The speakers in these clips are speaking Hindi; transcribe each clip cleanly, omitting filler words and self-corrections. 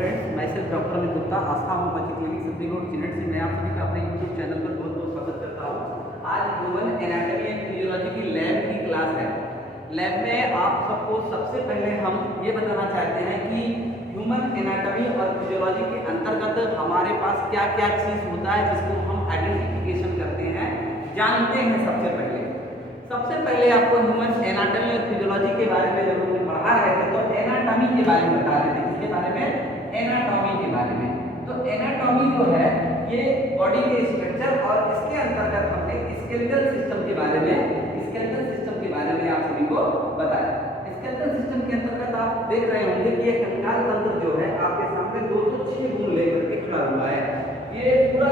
फ्रेंड्स, मैं सेल्फ डॉक्टर अमित गुप्ता, आस्था होम्योपैथी क्लिनिक सत्तीगुड़ चिन्हट से मैं आप सभी का अपने यूट्यूब चैनल पर बहुत बहुत स्वागत करता हूँ। आज ह्यूमन एनाटॉमी एंड फिजियोलॉजी की लैब की क्लास है। लैब में आप सबको सबसे पहले हम ये बताना चाहते हैं कि ह्यूमन एनाटॉमी और फिजियोलॉजी के अंतर्गत हमारे पास क्या क्या चीज़ होता है जिसको हम आइडेंटिफिकेशन करते हैं, जानते हैं। सबसे पहले आपको ह्यूमन एनाटॉमी और फिजियोलॉजी के बारे में जब हमने पढ़ा रहे थे तो एनाटॉमी के बारे में बता रहे थे। किसके बारे में? एनाटॉमी के बारे में। तो एनाटॉमी जो है ये बॉडी के स्ट्रक्चर और इसके अंतर्गत हमने स्केलेटल सिस्टम के बारे में आप सभी को बताया। स्केलेटल सिस्टम के अंतर्गत आप देख रहे होंगे कि ये कंकाल तंत्र जो है आपके सामने 206 गुण लेकर के खड़ा हुआ है। ये पूरा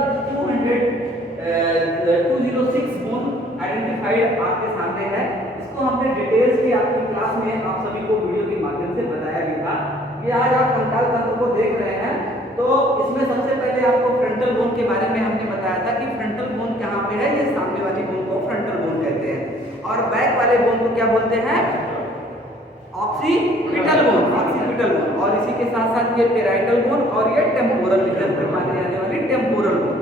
206 गुण आइडेंटिफाइड आपके सामने है। इसको हमने डिटेल्स की आपकी क्लास में आप सभी को वीडियो के माध्यम से बताया भी था। ये आज आप कंकाल तंत्र को देख रहे हैं तो इसमें सबसे पहले आपको फ्रंटल बोन के बारे में हमने बताया था कि फ्रंटल बोन कहाँ पे है। ये सामने वाली बोन को फ्रंटल बोन कहते हैं और बैक वाले बोन को क्या बोलते हैं? Occipital bone. और इसी के साथ साथ ये पेराइटल बोन और ये टेम्पोरल रीजन पर मानी जाने वाली टेम्पोरल बोन।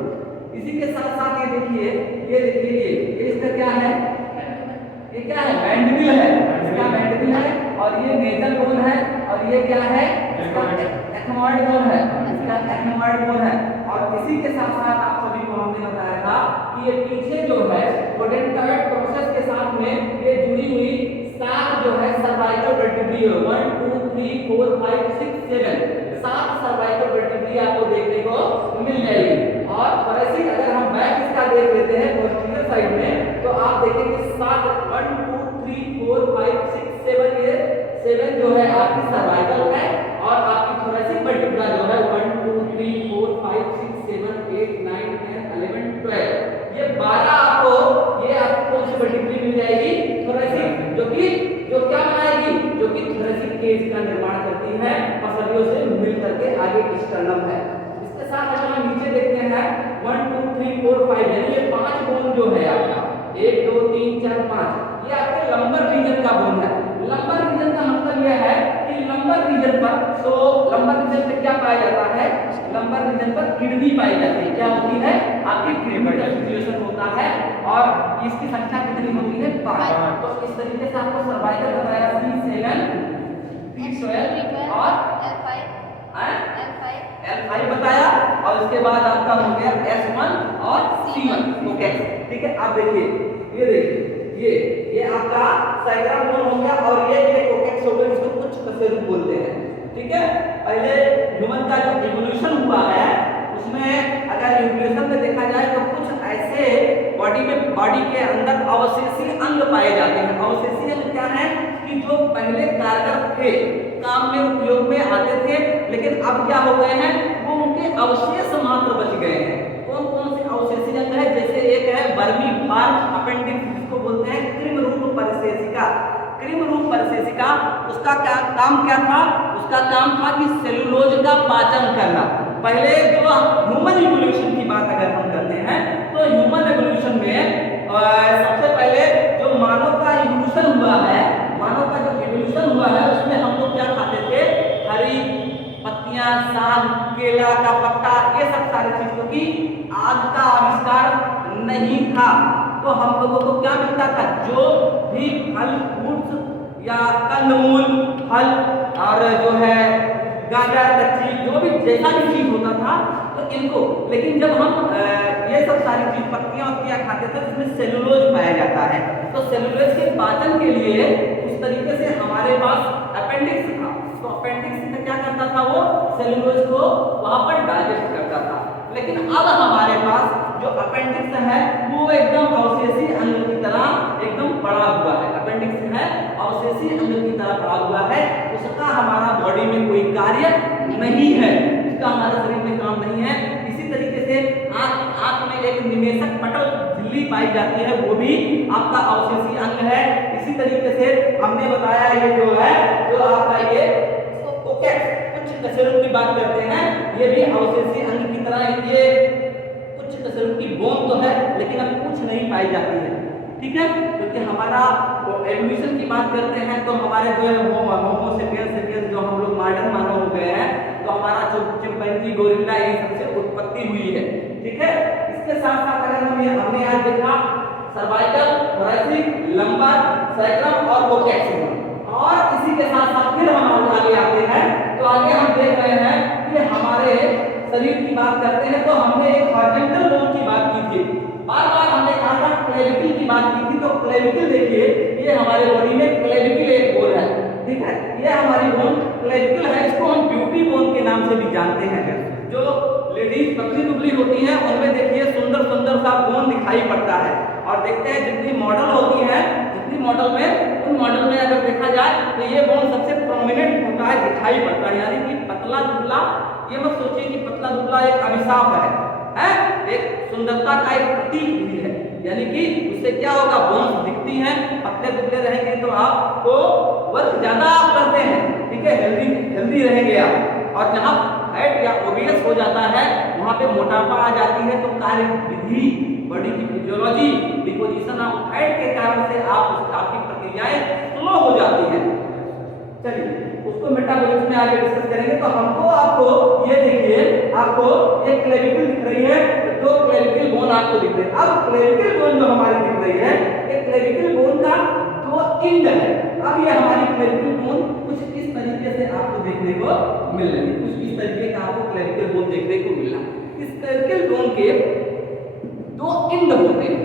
इसी के साथ साथ ये देखिए ये इसका क्या है? ये क्या है? मैंडिबल है। इसका मैंडिबल है और ये नेजल बोन है और ये क्या है? इसका एथमॉइड बोन है। इसका एथमॉइड बोन है। और इसी के साथ साथ आप सभी को हमने बताया था कि ये पीछे जो है ओडेंटॉइड प्रोसेस के साथ में ये जुड़ी हुई सात जो है सर्वाइकल वर्टिब्री है। 1 2 3 4 5 6 7 सात सर्वाइकल वर्टिब्री आपको देखने को मिल जाएगी। और थोरेसिक अगर हम बैक इसका देख लेते हैं पोस्टीरियर साइड में तो आप देखेंगे 7 1 2 3 4 5 6 7 ये 7 जो है आपकी सर्वाइकल है और आपकी थोरेसिक वर्टिब्रा जो है 1 2 3 4 5 6 7 8 9 10 11 12 ये 12 आपको वर्टिब्री मिल जाएगी थोरेसिक, जो क्या बनाएगी? जो कि थोरेसिक केज का निर्माण करती है, पसलियों से मिल करके आगे स्टर्नम है। इसके साथ अगर हम नीचे देखते हैं 1 2 3 4 5 यानी ये 5 बोन जो है आपका 1 2 3 4 5 ये आपके लंबर रीजन का बोन है। लंबर रीजन का मतलब यह है कि लंबर रीजन पर लंबर रीजन में क्या पाया जाता है? लंबर रीजन पर किडनी पाई जाती है। क्या होती है? आपकी किडनी का सिचुएशन होता है और इसकी संख्या कितनी होती है? 5। तो इस तरीके से आपको सर्वाइकल बताया C7 T12 और L5 बताया और उसके बाद आपका हो गया S1 और C1। ओके, ठीक है। आप देखिए ये आपका साइग्राम बोन हो गया और ये कोकेक्स हो गया, इसको कुछ कशेरुक बोलते हैं। ठीक है, पहले ह्यूमन का जो इवोल्यूशन हुआ है उसमें अगर इवोल्यूशन में देखा जाए तो कुछ ऐसे बॉडी के अंदर अवशेषी अंग पाए जाते हैं। अवशेषी अंग क्या है कि जो पहले कारगर थे, काम में उपयोग में आते थे, लेकिन अब क्या हो गए हैं? वो उनके अवशेष मात्र बच गए हैं। कौन कौन से अवशेषी अंग है? जैसे एक है बर्मी फार्म अपेंडिक्स, जिसको बोलते हैं कृमि रूप परिशेषिका। उसका काम क्या था? उसका काम था कि सेलुलोज का पाचन करना। पहले जो ह्यूमन इवोल्यूशन की बात अगर हम करते हैं तो ह्यूमन इवोल्यूशन में सबसे पहले जो मानव का इवोल्यूशन हुआ है उसमें हम लोग क्या खाते थे? हरी पत्तियां, साग, केला का पत्ता, ये सब सारी चीजों की आग का आविष्कार नहीं था। तो हम लोगों को क्या मिलता था? जो भी फल फ्रूट्स या कंदमूल फल और जो है गाजर, कच्ची, जो भी जैसा भी चीज होता था तो इनको, लेकिन जब हम ये सब सारी चीज पत्तियां खाते थे तो उसमें सेलुलोज पाया जाता है। तो सेलुलोज के पाचन के लिए उस तरीके से हमारे पास अपेंडिक्स था। तो अपेंडिक्स में क्या करता था? वो सेलुलोज को वहां पर डाइजेस्ट करता था। लेकिन अब हमारे पास जो अपेंडिक्स है वो एकदम अवशेषी अंग की तरह एकदम पड़ा हुआ है। अपेंडिक्स है अवशेषी अंग की तरह पड़ा हुआ है। उसका हमारा बॉडी में कोई कार्य नहीं है, उसका हमारे शरीर में काम नहीं है। इसी तरीके से आंख में एक निमेषक पटल झिल्ली पाई जाती है, वो भी आपका अवशेषी अंग है। इसी तरीके से हमने बताया ये जो है जो आपका ये कुछ कशेरुक की बात करते हैं, ये भी अवशेषी अंग की तरह ये कुछ कशेरुक की बोन तो है लेकिन अब कुछ नहीं पाई जाती है। ठीक है, क्योंकि हमारा एवोल्यूशन की बात करते हैं तो हमारे जो है होमो सेपियंस जो हम लोग मॉडर्न मानव हो गए हैं तो हमारा जो चिंपैंजी, गोरिल्ला, ये सबसे उत्पत्ति हुई है। ठीक है, इसके साथ साथ अगर हमने यहाँ देखा सर्वाइकल, थोरैसिक, लंबर, सैक्रम और कोक्सीडियन, और इसी के साथ साथ फिर हम आगे आते हैं तो आगे हम देख रहे हैं कि हमारे शरीर की बात करते हैं तो हमने एक हॉरिजॉन्टल बोन की बात की थी, बार बार हमने कहा था क्लेविकल की बात की थी। तो क्लेविकल देखिए, ये हमारे बॉडी में क्लेविकल एक बोन है। ठीक है, ये हमारी बोन क्लेविकल है, इसको हम ब्यूटी बोन के नाम से भी जानते हैं। जो लेडीज पतली दुबली होती हैं उनमें देखिए सुंदर सुंदर सा बोन दिखाई पड़ता है, और देखते हैं जितनी मॉडल होती है, जितनी मॉडल में, उन मॉडल में अगर देखा जाए तो ये बोन सबसे प्रोमिनेंट होता है, दिखाई पड़ता है। यानी कि पतला दुबला, ये मत सोचिए कि पतला दुबला एक अभिशाप है, एक सुंदरता का एक प्रतीक भी है। यानी कि उससे क्या होगा, बोन्स दिखती हैं, पतले दुबले रहेंगे तो आपको वर्क ज्यादा आप करते हैं। ठीक है, हेल्दी रहेंगे आप, और जहाँ फैट या ओबेस हो जाता है वहाँ पे मोटापा आ जाती है, तो कार्य विधि, बॉडी की फिजियोलॉजी, डिपोजिशन ऑफ फैट के कारण से आपकी प्रक्रियाएं स्लो हो जाती हैं। चलिए उसको मेटाबॉलिज्म में आगे डिस्कस करेंगे। तो हमको आपको ये देखिए, आपको एक क्लेविकल दिख रही है, दो क्लेविकल बोन आपको दिख रही है। अब क्लेविकल बोन जो हमारी दिख रही है, एक क्लेविकल बोन का दो एंड है। अब ये हमारी क्लेविकल बोन कुछ इस तरीके से आपको देखने को मिल रही है, कुछ इस तरीके का आपको क्लेविकल बोन देखने को मिल रहा है। इस क्लेविकल बोन के दो एंड होते हैं।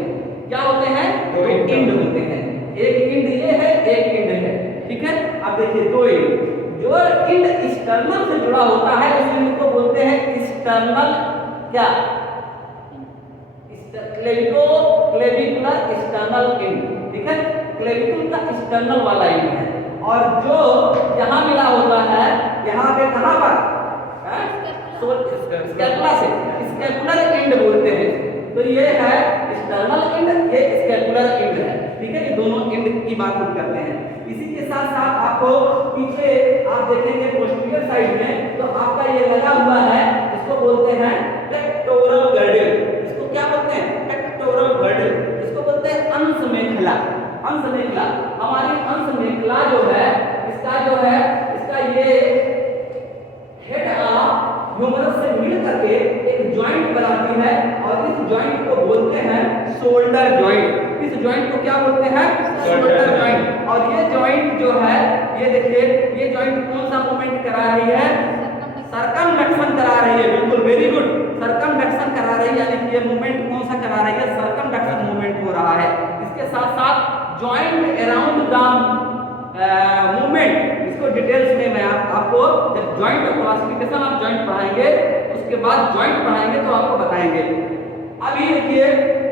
क्या होते हैं? दो एंड होते हैं। एक एंड ये है, एक एंड है। ठीक है, अब देखिए दो एंड, जो एंड एक्सटर्नल से जुड़ा होता है उस एंड को बोलते हैं एक्सटर्नल, क्या, क्लेविकुलर एक्सटर्नल एंड। ठीक है, क्लेविकल का एक्सटर्नल वाला एंड है, और जो यहाँ मिला होता है, यहाँ पे कहाँ पर, स्कैपुला से, स्कैपुलर एंड बोलते हैं। तो ये है एक्सटर्नल एंड, ये स्कैपुलर एंड है। ठीक है, ये दोनों एंड की बात हम करते हैं। इसी के साथ साथ आपको पीछे आप देखेंगे पोस्टीरियर साइड में, तो आपका ये लगा हुआ है, इसको बोलते हैं पेक्टोरल गर्डल। इसको क्या बोलते हैं? Pectoral girdle. इसको बोलते हैं अंश मेखला। अंश मेखला, हमारी अंश मेखला जो है, इसका जो है, इसका ये हेड ऑफ ह्यूमरस से मिल करके एक जॉइंट बनाती है, और इस जॉइंट को बोलते हैं शोल्डर जॉइंट। इस जॉइंट को क्या बोलते हैं? Shoulder joint. और ये जॉइंट जो है, ये देखिए, ये जॉइंट कौन सा मूवमेंट करा रही है? सरकमडक्शन करा रही है। बिल्कुल, वेरी गुड, सरकमडक्शन करा रही है। यानी कि ये मूवमेंट कौन सा करा रही है? सरकमडक्शन मूवमेंट हो रहा है। इसके साथ साथ जॉइंट अराउंड द मूवमेंट, इसको डिटेल्स में मैं आपको जब जॉइंट क्लासिफिकेशन ऑफ जॉइंट पढ़ाएंगे, उसके बाद जॉइंट पढ़ाएंगे तो आपको बताएंगे। अभी देखिए,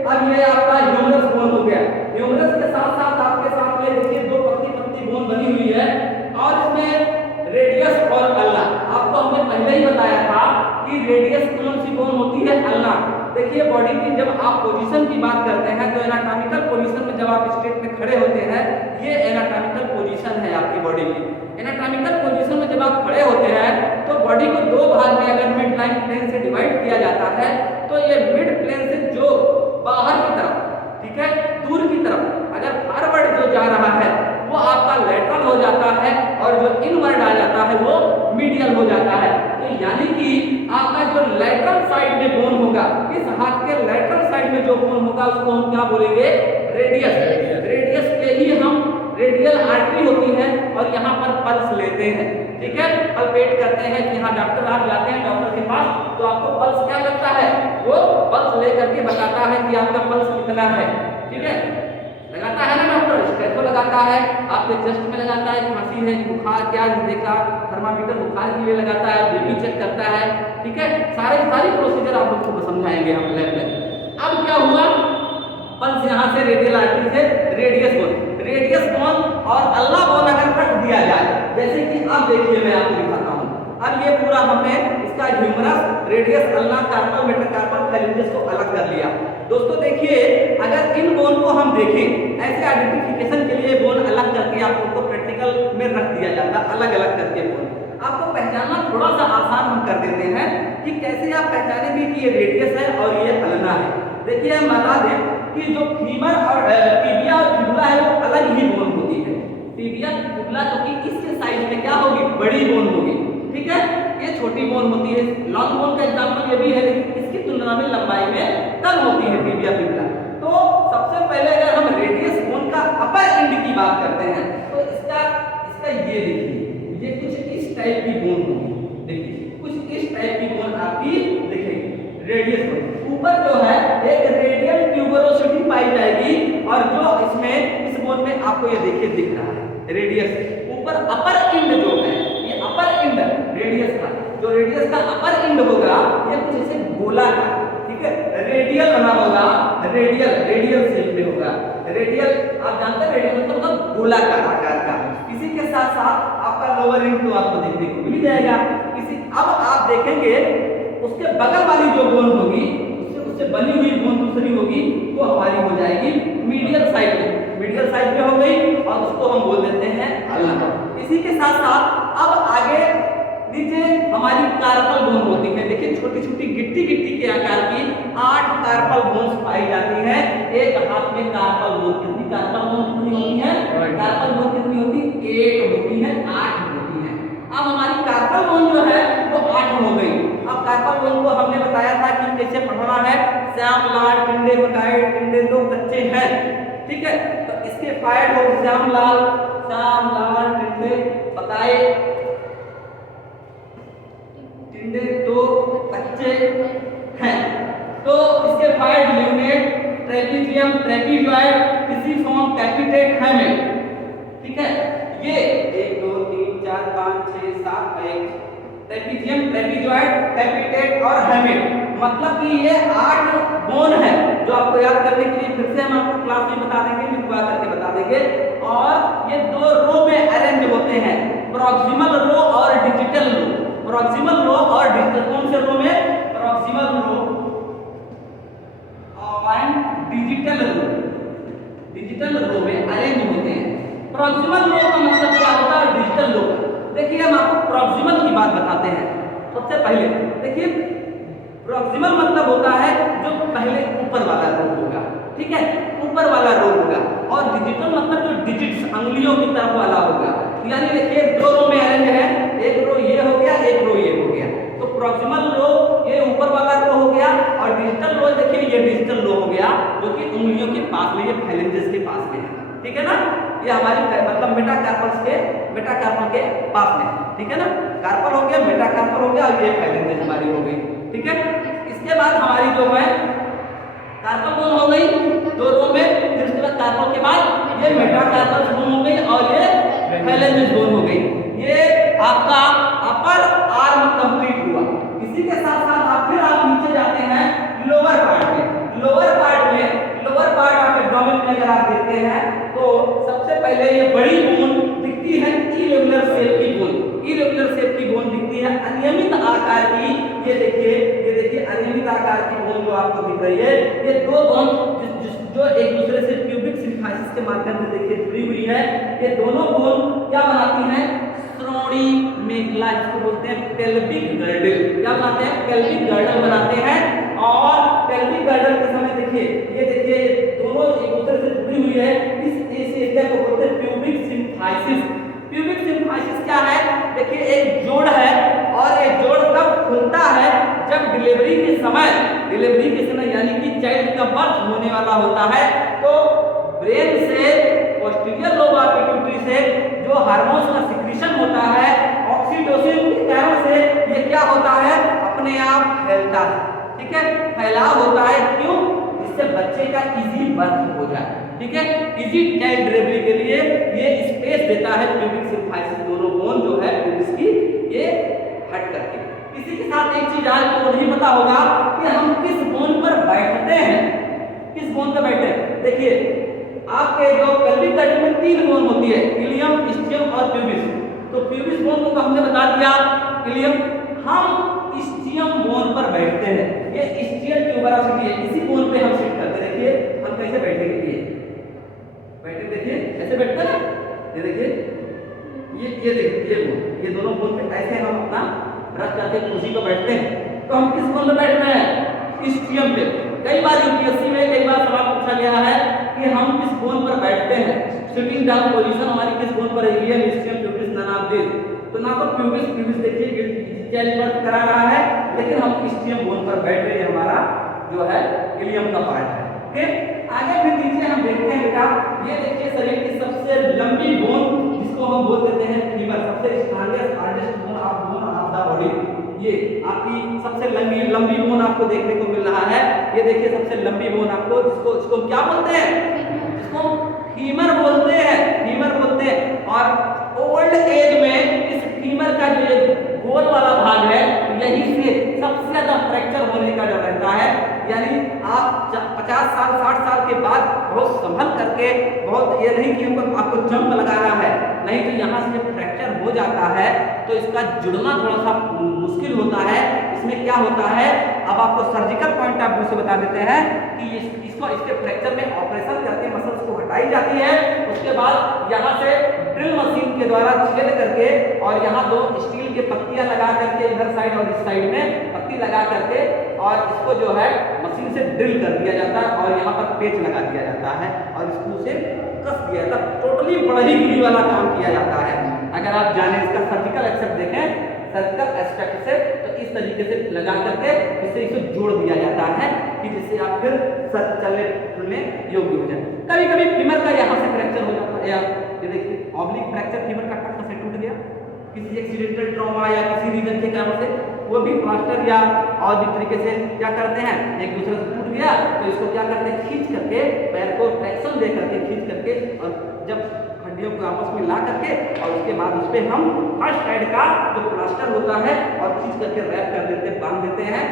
अब ये आपका ह्यूमरस बोन हो गया। ह्यूमरस के साथ साथ आपके साथ में देखिए दो पतली पतली बोन बनी हुई है, और इसमें रेडियस और अल्ना। आपको हमने पहले ही बताया था कि रेडियस कौन सी बोन होती है? अल्ना। देखिए, बॉडी की जब आप पोजीशन की बात करते हैं तो एनाटॉमिकल पोजीशन में जब आप स्ट्रेट में खड़े होते हैं, ये एनाटॉमिकल पोजीशन है आपकी बॉडी की। एनाटॉमिकल पोजीशन में जब आप खड़े होते हैं तो बॉडी को दो भाग में अगर मिड लाइन प्लेन से डिवाइड किया जाता है, तो ये मिड प्लेन से जो बाहर की तरफ, ठीक है, दूर की तरफ अगर फॉरवर्ड जो जा रहा है वो आपका लेटरल हो जाता है, और जो इनवर्ड आ जाता है वो मीडियल हो जाता है। तो यानी कि आपका जो लेटरल साइड में बोन होगा, इस हाथ के लेटरल साइड में जो बोन होगा उसको हम क्या बोलेंगे? रेडियस। रेडियस के ही हम रेडियल आर्टरी होती है, और यहाँ पर पल्स लेते हैं। ठीक है, पल्पेट करते हैं कि हाँ डॉक्टर, आप जाते हैं डॉक्टर के पास तो आपको पल्स क्या लगता है? वो पल्स ले करके बताता है कि आपका पल्स कितना है। ठीक है, लगाता है ना डॉक्टर, स्टेथो लगाता है, आपके चेस्ट में लगाता है, खांसी है, बुखार क्या देखा, थर्मामीटर बुखार के लिए लगाता है, बीपी चेक करता है। ठीक है, सारी प्रोसीजर आप लोग को समझाएंगे हम लैब में। अब क्या हुआ, पल्स यहाँ से रेडियल आर्टरी से रेडियस बोन और अल्ना बोन अगर कट दिया जाए, जैसे कि अब देखिए मैं आपको दिखाता हूँ। अब ये पूरा हमने इसका humerus, radius, ulna, carpal, metacarpal, phalanges को अलग कर लिया। दोस्तों देखिए, अगर इन बोन को हम देखें, ऐसे आइडेंटिफिकेशन के लिए बोन अलग करके आपको प्रैक्टिकल में रख दिया जाता, अलग अलग करके बोन। आपको पहचानना थोड़ा सा आसान हम कर देते हैं कि कैसे आप पहचानेंगे कि ये रेडियस है और ये अल्ना है। देखिए, हम बता दें कि जो फीमर और टिबिया और फिबुला है वो अलग ही बोन होती है। टिबिया फिबुला जो कि इसके साइज में क्या होगी? बड़ी बोन होगी। ठीक है, ये छोटी बोन होती है। लॉन्ग बोन का एग्जांपल ये भी है, लेकिन इसकी तुलना में लंबाई में कम होती है टिबिया फिबुला। तो सबसे पहले अगर हम रेडियस बोन का अपर एंड की बात करते हैं तो इसका ये देखिए, ये कुछ इस टाइप की बोन होगी। देखिए कुछ इस टाइप की बोन आपकी दिखेगी रेडियस बोन। ऊपर जो है एक रेडियल ट्यूबरोसिटी पाई जाएगी, और जो इसमें इस बोन में आपको ये देखिए दिख रहा है रेडियस। ऊपर अपर एंड जो है, ये अपर एंड रेडियस का, जो रेडियस का अपर एंड होगा ये कुछ ऐसे गोलाकार, ठीक है, रेडियल बना होगा, रेडियल शेप में होगा। रेडियल आप जानते हैं, रेडियल मतलब गोलाकार आकार का। इसी के साथ साथ आपका लोअर एंड तो आपको देखने को मिल जाएगा। अब आप देखेंगे उसके बगल वाली जो बोन होगी, उससे बनी हुई बोन दूसरी होगी, वो हमारी हो जाएगी मीडियल साइड में। मीडियल साइड में हो गई और उसको हम बोल देते हैं अल्ना। इसी के साथ साथ अब आगे नीचे हमारी कार्पल बोन होती है। देखिए छोटी छोटी गिट्टी गिट्टी के आकार की 8 कार्पल बोन्स पाई जाती हैं एक हाथ में। कार्पल बोन कितनी, कार्पल बोन कितनी होती है? कार्पल बोन कितनी होती है? 8 होती है, 8 होती है। अब हमारी कार्पल बोन जो है वो 8 हो गई। अब कार्पल बोन को हमने बताया था कि कैसे पढ़ना है। श्याम लाल टिंडे पकाए, टिंडे तो कच्चे हैं, ठीक है, तो इसके फाइड हो श्याम लाल टिंडे पकाए, टिंडे तो कच्चे हैं। तो इसके फाइड ल्यूनेट, ट्रेपीजियम, ट्रेपीजॉइड, पिसिफॉर्म, कैपिटेट, हैमेट, ठीक है। ये 1 2 3 4 5 6 7 8 ट्रेपीजियम, ट्रेपीजॉइड, कैपिटेट और हैमेट, मतलब कि ये 8 बोन है जो आपको याद करने के लिए फिर से हम आपको क्लास में बता देंगे, लिखवा करके बता देंगे। और ये 2 रो में अरेंज होते हैं, प्रॉक्सिमल रो और डिजिटल रो। प्रॉक्सिमल रो और डिजिटल, कौन से रो में? प्रॉक्सिमल रो और डिजिटल रो, डिजिटल रो में अरेंज होते हैं। प्रॉक्सिमल रो का मतलब क्या होता है? डिजिटल रो। देखिए हम आपको प्रॉक्सिमल की बात बताते हैं। सबसे पहले देखिए प्रॉक्सिमल मतलब होता है जो पहले ऊपर वाला रो होगा, ठीक है, ऊपर वाला रो होगा। और डिजिटल मतलब जो डिजिट्स अंगुलियों की तरफ वाला होगा। यानी देखिए 2 रो में अरेंज है, एक रो ये हो गया, एक रो ये हो गया। तो प्रॉक्सिमल रो ये ऊपर वाला रो हो गया, और डिजिटल रो देखिए ये डिजिटल रो हो गया जो कि उंगलियों के पास में, ये फाइलेंजेस के पास में है, ठीक है ना। ये हमारी मतलब मेटाकार्पल के पास में, ठीक है ना। कार्पल हो गया, मेटाकार्पल हो गया, और ये फाइलेंजेस हमारी हो गई, ठीक है। इसके बाद हमारी जो है कार्पल बोन हो गई 2 रो में, फिर उसके बाद कार्पल के बाद ये मेटाकार्पल बोन हो गई और ये फाइलेंजेस बोन हो गई। ये आपका अपर आर्म कंप्लीट हुआ। इसी के साथ साथ आप नीचे जाते हैं लोअर पार्ट में। लोअर पार्ट आप एब्डोमेन में अगर आप देखते हैं तो सबसे पहले ये बड़ी बोन दिखती है, इरेगुलर शेप की बोन, इरेगुलर शेप की बोन दिखती है, अनियमित आकार की। ये देखिए अनियमित आकार की बोन जो आपको दिख रही है, ये 2 बोन जो एक दूसरे से प्यूबिक सिम्फाइसिस के माध्यम से देखिए जुड़ी हुई है। ये दोनों बोन क्या बनाती हैं? श्रोणि मेखला, इसको बोलते हैं पेल्विक गर्डल। क्या बनाते हैं? पेल्विक गर्डल बनाते हैं। और पेल्विक गर्डल के समय देखिए दोनों एक दूसरे से जुड़ी हुई है। इस एरिया को बोलते हैं प्यूबिक सिम्फाइसिस। प्यूबिक सिम्फाइसिस क्या है? देखिए एक जोड़ है, और ये जोड़ कब खुलता है? जब डिलीवरी के समय यानी कि चाइल्ड का बर्थ होने वाला होता है, तो ब्रेन से पोस्टीरियर लोब ऑफ पिट्यूटरी से जो हार्मोन्स का सिक्रीशन होता है ऑक्सीटोसिन के कारण से, ये क्या होता है? अपने आप फैलता है, ठीक है, फैलाव होता है। क्यों? जिससे बच्चे का इजी बर्थ हो जाए, ठीक है, इजी चाइल्ड डिलीवरी के लिए ये स्पेस देता है प्यूबिक सिम्फाइसिस, दोनों बोन जो है प्यूबिस की, ये हट करके। इसी के साथ एक चीज आपको नहीं पता होगा कि हम किस बोन पर बैठते हैं, किस बोन पर बैठते हैं। देखिए आपके जो पेल्विक गर्डल में 3 बोन होती है, इलियम, इस्चियम और प्यूबिस। तो प्यूबिस बोन को हमने बता दिया, इलियम। हम इस्चियम बोन पर बैठते हैं, ये इस्चियल ट्यूबरोसिटी है, इसी बोन पे हम सिट करते हैं। देखिए हम कैसे बैठेंगे, देखिए ऐसे बैठते हैं ना, ये देखिए ये देखिए ये बोन, ये दोनों बोन पे ऐसे हम अपना रख करके कुर्सी पर बैठते हैं। तो हम किस बोन पर बैठ रहे हैं? इस्चियम पे। कई बार यूपीएससी में कई बार सवाल पूछा गया है कि हम किस बोन पर बैठते हैं। सिटिंग डाउन पोजीशन हमारी किस बोन पर है? Ilium, ischium, pubis, none of this. तो ना तो प्यूबिस देखिए चाइल्ड बर्थ करा रहा है, लेकिन हम स्टियम बोन पर बैठ रहे हैं, हमारा जो है इलियम का पार्ट है। ओके, आगे फिर नीचे हम देखते हैं बेटा, ये देखिए शरीर की सबसे लंबी बोन जिसको हम बोल देते हैं फीमर, सबसे strongest hardest bone of the body, ये आपकी सबसे लंबी बोन आपको देखने को मिल रहा है। ये देखिए सबसे लंबी बोन आपको, जिसको क्या बोलते हैं, जिसको फीमर बोलते हैं, फीमर बोलते हैं। और ओल्ड एज में इस फीमर का जो गोल वाला भाग है, यही से सबसे ज्यादा फ्रैक्चर होने का डर रहता है। यानी आप 50 साल 60 साल के बाद बहुत संभल करके, बहुत ये नहीं कि हमको आपको जंप लगाना है, नहीं तो यहाँ से जब फ्रैक्चर हो जाता है तो इसका जुड़ना थोड़ा सा मुश्किल होता है। इसमें क्या होता है, अब आपको सर्जिकल पॉइंट ऑफ व्यू से बता देते हैं कि इसके फ्रैक्चर में ऑपरेशन करके मसल्स को हटाई जाती है। उसके बाद यहाँ से ड्रिल मशीन के द्वारा छेद करके और यहाँ 2 स्टील के पत्तियां लगा करके, इधर साइड और इस साइड में पत्ती लगा करके, और इसको जो है मशीन से ड्रिल कर दिया जाता है और यहाँ पर पेच लगा दिया जाता है और स्क्रू से कस दिया जाता है। टोटली बड़ी गिरी वाला काम किया जाता है। अगर आप जाने इसका सर्जिकल एक्सेप्ट देखें, सर्जिकल एस्पेक्ट से, तो इस तरीके से लगा करके इसे जोड़ दिया जाता है कि जिससे आप फिर चलने फिरने योग्य हो जाए। कभी कभी फीमर का यहाँ से फ्रैक्चर हो जाता है, ये देखिए ऑब्लिक फ्रैक्चर फीमर का टक्कर से टूट गया किसी एक्सीडेंटल ट्रॉमा या किसी रीजन के कारण से, वो भी प्लास्टर या और भी तरीके से क्या करते हैं, एक दूसरे से टूट गया तो इसको क्या करते हैं, खींच करके पैर को ट्रैक्शन दे करके खींच करके, और जब हड्डियों को आपस में ला करके और उसके बाद उस पर हम फर्स्ट साइड का जो प्लास्टर होता है और खींच करके रैप कर देते, बांध देते हैं।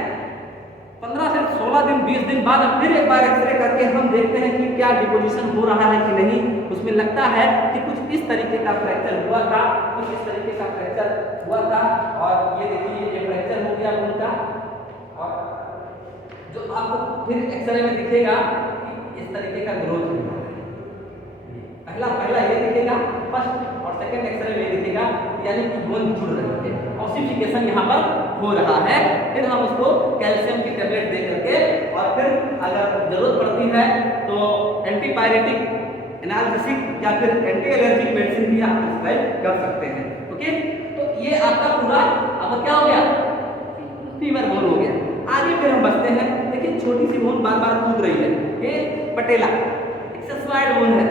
15 से 16 दिन 20 दिन बाद हम फिर एक बार एक्सरे करके हम देखते हैं कि क्या डिपोजिशन हो रहा है कि नहीं। उसमें लगता है कि कुछ इस तरीके का फ्रैक्चर हुआ था, कुछ इस तरीके का फ्रैक्चर हुआ था, और ये देखिए ये फ्रैक्चर हो गया उनका। और जो आपको फिर एक्सरे में दिखेगा कि इस तरीके का ग्रोथ हुआ है, पहला ये दिखेगा फर्स्ट, और सेकंड एक्सरे में दिखेगा, यानी कि बोन जुड़ रहे थे, ऑसिफिकेशन यहाँ पर हो रहा है। फिर हम उसको कैल्शियम की टेबलेट दे करके, और फिर अगर जरूरत पड़ती है तो एंटीपायरेटिक, एनाल्जेसिक या फिर एंटी एलर्जिक मेडिसिन भी आप प्रिस्क्राइब कर सकते हैं। ओके, तो ये आपका पूरा अब क्या हो गया, फीमर बोन हो गया। आगे फिर हम बढ़ते हैं, देखिए छोटी सी बोन बार बार कूद रही है, ये पटेला सेसमॉइड बोन है।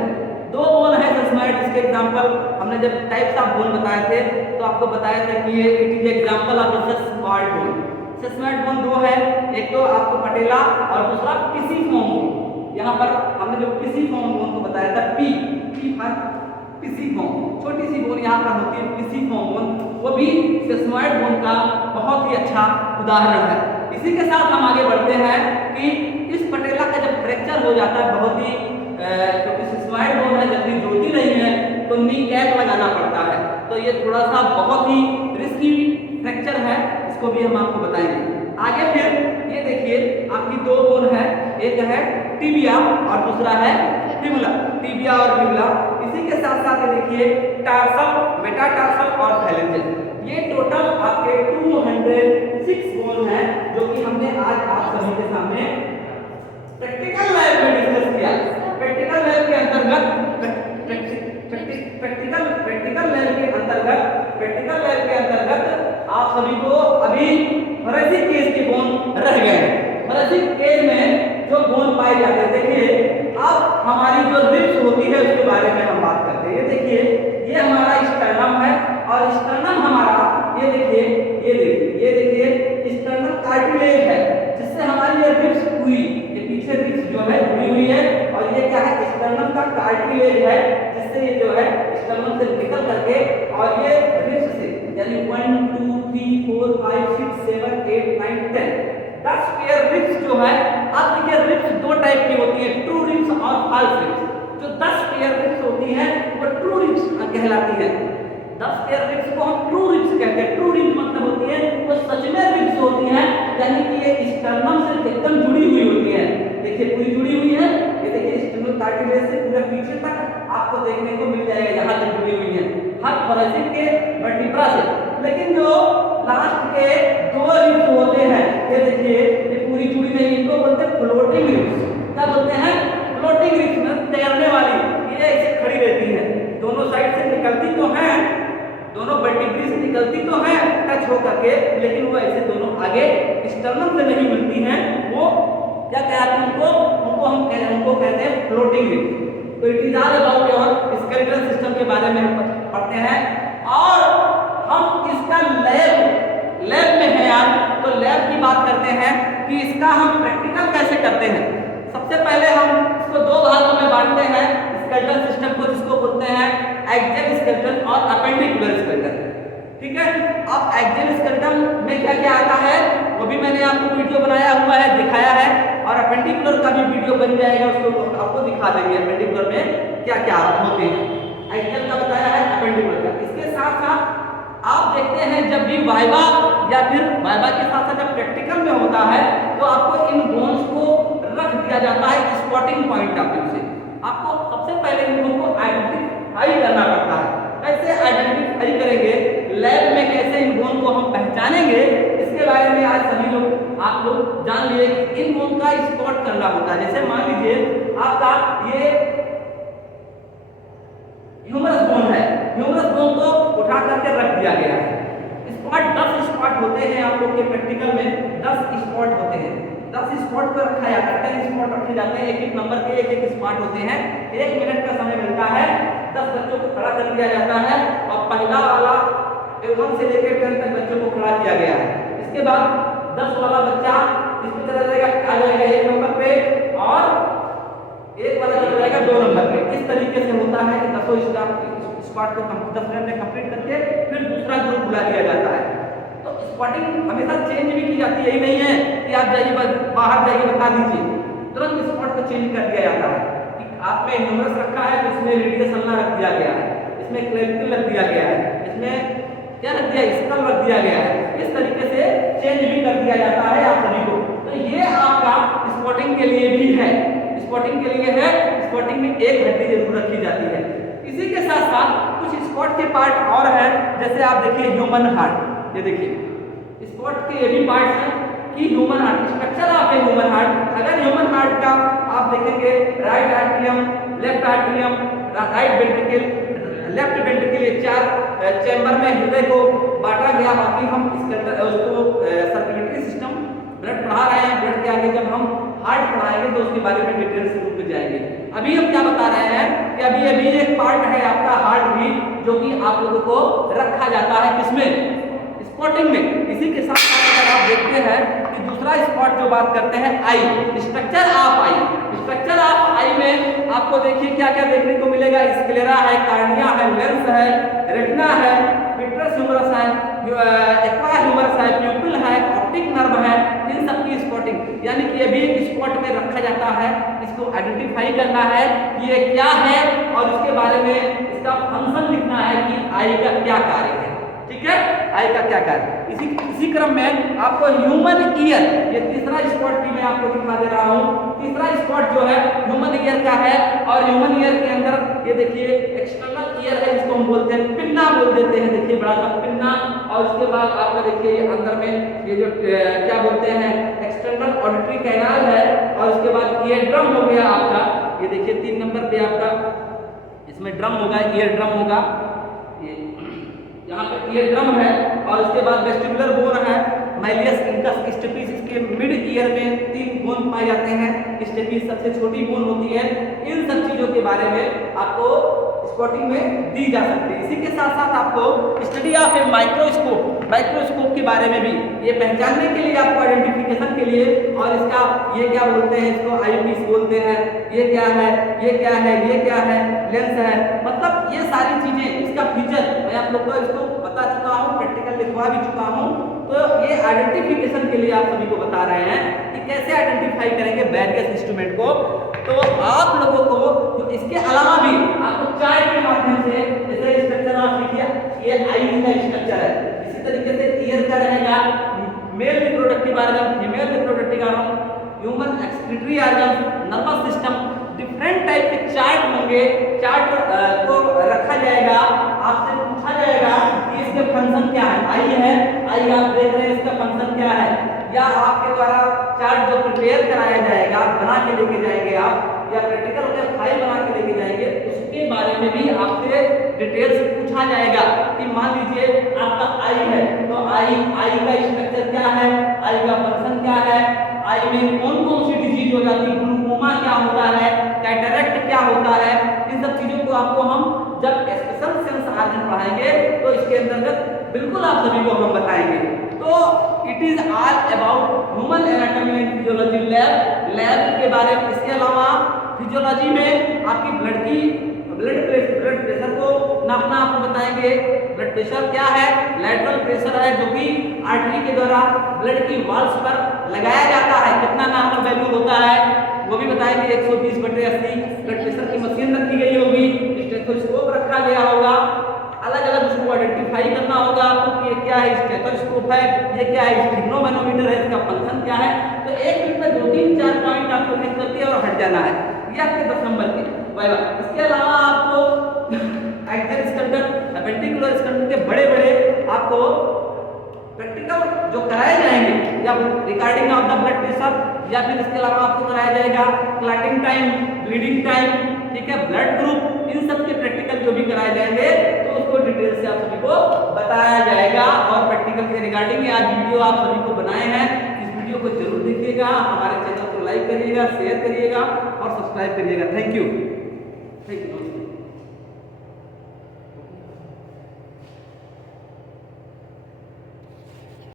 2 बोन है सेसमॉइड, जिसके एग्जांपल हमने जब टाइप्स ऑफ बोन बताए थे तो आपको बताया था कि ये it is example of sesamoid bone. Sesamoid bone 2 है, एक तो आपको पटेला और दूसरा पिसिफॉर्म बोन। यहाँ पर हमने जो पिसिफॉर्म बोन को बताया था, पी फॉर पिसिफॉर्म, छोटी सी बोन यहाँ पर होती है पिसिफॉर्म बोन, वो भी सेसमॉइड बोन का बहुत ही अच्छा उदाहरण है। इसी के साथ हम आगे बढ़ते हैं कि इस पटेला का जब फ्रैक्चर हो जाता है, बहुत ही क्योंकि सेसमॉइड बोन है, जल्दी जुड़ती नहीं है तो नी कैप लगाना पड़ता है, तो ये थोड़ा सा बहुत ही रिस्की फ्रैक्चर है, इसको भी हम आपको बताएंगे। आगे फिर ये देखिए आपकी 2 बोन है, एक है टिबिया और दूसरा है फिबुला, टिबिया और फिबुला। इसी के साथ साथ ये देखिए टार्सल, मेटाटार्सल और फैलेंजेस, ये टोटल आपके 206 बोन है, जो कि हमने आज आप सभी के सामने प्रैक्टिकल लाइफ में डिस्कस किया। प्रैक्टिकल लाइफ के अंतर्गत प्रैक्टिकल लाइफ के अंतर्गत आप सभी को अभी फोरेंसिक केस के बोन रह गए हैं। फोरेंसिक केस में जो बोन पाए जाते हैं, देखिए अब हमारी जो रिब्स होती है उसके बारे में हम बात करते हैं। ये देखिए ये हमारा स्टर्नम है, और स्टर्नम हमारा ये देखिए स्टर्नम कार्टिलेज है, जिससे हमारी ये रिब्स पूरी, ये पीछे रिब्स जो है जुड़ी हुई है, और ये क्या है, स्टर्नम का कार्टिलेज है, जिससे ये जो है स्टर्नम से निकल करके और ये रिब्स से, यानी 1 2 3 4 5 6 7 8 9 10 पेयर रिब्स जो है, अब देखिए रिब्स 2 टाइप की होती है, ट्रू रिब्स और फॉल्स रिब्स। जो 10 पेयर रिब्स होती हैं वो ट्रू रिब्स कहलाती है। 10 पेयर रिब्स को हम ट्रू रिब्स कहते हैं। ट्रू रिब्स मतलब होती है वो सच में रिब्स होती हैं, यानी कि ये स्टर्नम से एकदम जुड़ी हुई होती है। देखिए पूरी जुड़ी हुई है, ये देखिए स्टर्नल कार्टिलेज से पूरा पीछे तक आपको देखने को मिल जाएगा, यहाँ तक जुड़ी हुई है हर फोरेंसिक के वर्टिब्रा से। लेकिन जो लास्ट के 2 रिब्स होते हैं, ये देखिए ये पूरी जुड़ी नहीं, इनको बोलते हैं फ्लोटिंग रिब्स। क्या बोलते हैं, फ्लोटिंग रिब्स, में तैरने वाली, ये ऐसे खड़ी रहती है, दोनों साइड से निकलती तो हैं, दोनों वर्टिब्री से निकलती तो हैं, टच हो करके एक्सटर्नल से नहीं मिलती हैं वो क्या कहते हैं उनको कहते हैं फ्लोटिंग रिंग। तो it is all about your skeletal system के बारे में पढ़ते हैं। और हम इसका लैब में है यार, तो लैब की बात करते हैं कि इसका हम प्रैक्टिकल कैसे करते हैं। सबसे पहले हम इसको दो भागों में बांटते हैं स्केलेटल सिस्टम को, जिसको बोलते हैं एक्सियल स्केलेटन और अपेंडिकुलर स्केलेटन। ठीक है, अब एक्सियल स्केलेटन में क्या क्या आता है वो भी मैंने आपको वीडियो बनाया हुआ है, दिखाया है, और अपेंडिकुलर का भी वीडियो बन जाएगा, उसको आपको दिखा देंगे अपेंडिकुलर में क्या क्या होते हैं। एक्सियल का बताया है, अपेंडिकुलर का। इसके साथ साथ आप देखते हैं जब भी वाइवा या फिर वाइवा के साथ साथ जब प्रैक्टिकल में होता है तो आपको इन बोन्स को रख दिया जाता है स्पॉटिंग पॉइंट ऑफ व्यू से। आपको सबसे पहले इन बोन को आइडेंटिफाई करना पड़ता है। कैसे आइडेंटिफाई करेंगे, लैब में कैसे इन बोन को हम पहचानेंगे, इसके बारे में आज सभी लोग आप लोग जान लिए कि इन बोन का स्पॉट करना होता है। जैसे मान लीजिए आपका ये ह्यूमरस बोन है, ह्यूमरस बोन को उठा करके रख दिया गया है। स्पॉट 10 स्पॉट होते हैं आप लोग के प्रैक्टिकल में, 10 स्पॉट होते हैं। 10 स्पॉट पर रखा जाता है, 10 स्पॉट रखे जाते हैं, एक एक नंबर के एक एक स्पॉट होते हैं। 1 मिनट का समय मिलता है, 10 बच्चों को खड़ा कर दिया जाता है और पहला वाला 1 से लेकर 10 तक बच्चों को खड़ा किया गया है। इसके बाद 10 वाला बच्चा इसमें चला जाएगा, आ जाएगा 1 नंबर पे, और 1 वाला चला जाएगा 2 नंबर पे। इस तरीके से होता है कि 10 स्पॉट को 10 मिनट में कंप्लीट करके फिर दूसरा ग्रुप बुला लिया जाता है। तो स्पॉटिंग हमेशा चेंज भी की जाती है, यही नहीं है कि आप जाइए बाहर जाइए बता दीजिए, तुरंत स्पॉट को चेंज कर दिया जाता है कि आप में ह्यूमरस रखा है तो इसमें रेडियस अल्ना रख दिया गया है, इसमें क्लेविकल रख दिया गया है, इसमें क्या रख दिया, स्कल रख दिया गया है। इस तरीके से चेंज भी कर दिया जाता है आप सभी को। तो ये आपका स्पॉटिंग के लिए भी है, स्पॉटिंग के लिए है। स्पॉटिंग में एक हड्डी जरूर रखी जाती है। इसी के साथ साथ कुछ स्पॉट के पार्ट और हैं, जैसे आप देखिए ह्यूमन हार्ट, ये देखिए स्पॉट के ये भी पार्ट्स हैं कि human heart, structure of a human heart. अगर ह्यूमन हार्ट का आप देखेंगे right atrium, left atrium, right ventricle, left ventricle, ये 4 चैम्बर में हृदय को बांटा गया। बाकी हम उसको सर्कुलेटरी सिस्टम ब्लड पढ़ा रहे हैं, ब्लड के आगे जब हम हार्ट पढ़ाएंगे तो उसके बारे में डिटेल्स में जाएंगे। अभी हम क्या बता रहे हैं कि अभी एक पार्ट है आपका हार्ट भी, जो कि आप लोगों को रखा जाता है किसमें, स्पॉटिंग में। इसी के साथ साथ अगर आप देखते हैं कि दूसरा स्पॉट जो बात करते हैं eye, structure of eye. Structure of eye में आपको देखिए क्या क्या देखने को मिलेगा, स्क्लेरा है, कार्निया है, लेंस है, रेटिना है, विट्रस ह्यूमरस है, एक्वा ह्यूमरस है, प्यूपिल है, ऑप्टिक नर्व है, इन सब की स्पॉटिंग, यानी कि ये भी एक स्पॉट में रखा जाता है। इसको आइडेंटिफाई करना है कि ये क्या है और इसके बारे में इसका फंक्शन लिखना है कि आई का क्या कार्य है। ठीक है, आई का क्या कार्य। इसी क्रम में आपको ह्यूमन ईयर, ये तीसरा स्पॉट भी मैं आपको दिखा दे रहा हूँ। तीसरा स्पॉट जो है ह्यूमन ईयर का है, और ह्यूमन ईयर के अंदर ये देखिए एक्सटर्नल ईयर है, जिसको हम बोलते हैं पिन्ना बोल देते हैं, देखिए बड़ा सा पिन्ना। और उसके बाद आपका देखिए अंदर में ये जो क्या बोलते हैं एक्सटर्नल ऑडिटरी कैनाल है, और उसके बाद ईयर ड्रम हो गया आपका, ये देखिए 3 नंबर पे आपका इसमें ड्रम होगा, ईयर ड्रम होगा, ये यहाँ पे ईयर ड्रम है। और उसके बाद वेस्टिबुलर बोन है, मैलियस इंकस स्टेपिस, इसके मिड ईयर में 3 बोन पाए जाते हैं, स्टेपिस सबसे छोटी बोन होती है। इन सब चीजों के बारे में आपको स्पॉटिंग में दी जा सकती है। इसी के साथ साथ आपको study of a microscope, microscope के बारे में भी, ये पहचानने के लिए आपको आइडेंटिफिकेशन के लिए, और इसका ये क्या बोलते हैं, इसको आईपीस बोलते हैं, ये क्या है, ये क्या है, ये क्या है, लेंस है, मतलब ये सारी चीजें, इसका फीचर मैं आप लोग को इसको बता चुका हूँ, प्रैक्टिकल लिखवा भी चुका हूँ। तो ये आइडेंटिफिकेशन के लिए आप सभी को बता रहे हैं कि कैसे आइडेंटिफाई करेंगे वेरियस इंस्ट्रूमेंट को। तो आप लोगों को इसके अलावा भी आपको चार्ट के माध्यम से, जैसे स्ट्रक्चर ऑफ लिखिए, ये आई का स्ट्रक्चर है, इसी तरीके से ईयर का रहेगा, male reproductive organ, female reproductive organ, human excretory organ, nervous system, different type के चार्ट होंगे। चार्ट को रखा जाएगा, आपसे पूछा जाएगा कि इसके फंक्शन क्या है। आई है, आई आप देख रहे हैं, इसका फंक्शन क्या है, या आपके द्वारा चार्ट जो प्रिपेयर कराया जाएगा, बना के लेके जाएंगे आप, या प्रैक्टिकल में फाइल बना के लेके जाएंगे, उसके इसके बारे में भी आपसे डिटेल से पूछा जाएगा कि मान लीजिए आपका आई है, तो आई का स्ट्रक्चर क्या है, आई का फंक्शन क्या है, आई में कौन कौन सी डिजीज हो जाती है, ग्लूकोमा क्या होता है, कैटरेक्ट क्या होता है, इन सब चीजों को आपको हम जब स्पेशल सेंस आर्गन पढ़ाएंगे तो इसके अंतर्गत बिल्कुल आप सभी को हम बताएंगे। तो it is all about human anatomy and physiology lab के बारे में। इसके अलावा फिजियोलॉजी में आपकी ब्लड प्रेशर को नापना आपको बताएंगे। ब्लड प्रेशर क्या है, लैटरल प्रेशर है जो कि आर्टरी के द्वारा ब्लड की वाल्स पर लगाया जाता है, कितना नॉर्मल वैल्यू होता है वो भी बताएंगे। 120/80 ब्लड प्रेशर की मशीन रखी गई होगी, स्टेथोस्कोप रखा गया होगा, अलग अलग उसको आइडेंटिफाई करना होगा आपको कि ये क्या है, स्टेथोस्कोप है, ये क्या है, स्टेग्नोमेनोमीटर है, इसका फंक्शन क्या है। तो 1 मिनट में 2-3-4 पॉइंट आपको लिख करके और हट जाना है, ये आपके 10 नंबर के वाइवा। इसके अलावा आपको एक्सियल स्कंडर, एपेंडिकुलर स्कंडर के बड़े आपको प्रैक्टिकल जो कराए जाएंगे, या recording of the blood pressure, या फिर इसके अलावा आपको कराया जाएगा क्लॉटिंग टाइम, ब्लीडिंग टाइम, ठीक है, ब्लड ग्रुप, इन सब के प्रैक्टिकल जो भी कराए जाएंगे तो उसको डिटेल से आप सभी को बताया जाएगा। और प्रैक्टिकल के रिगार्डिंग आज वीडियो आप सभी को बनाए हैं, इस वीडियो को जरूर देखिएगा, हमारे चैनल को लाइक करिएगा, शेयर करिएगा और सब्सक्राइब करिएगा। Thank you.